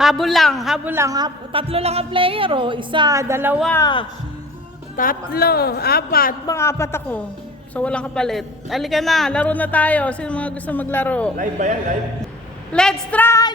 Habol lang, habol lang. Tatlo lang ang player, oh. Isa, dalawa, tatlo, apat. Mga apat ako. So, walang kapalit. Halika na, laro na tayo. Sino mga gusto maglaro? Live ba yan? Live? Let's try,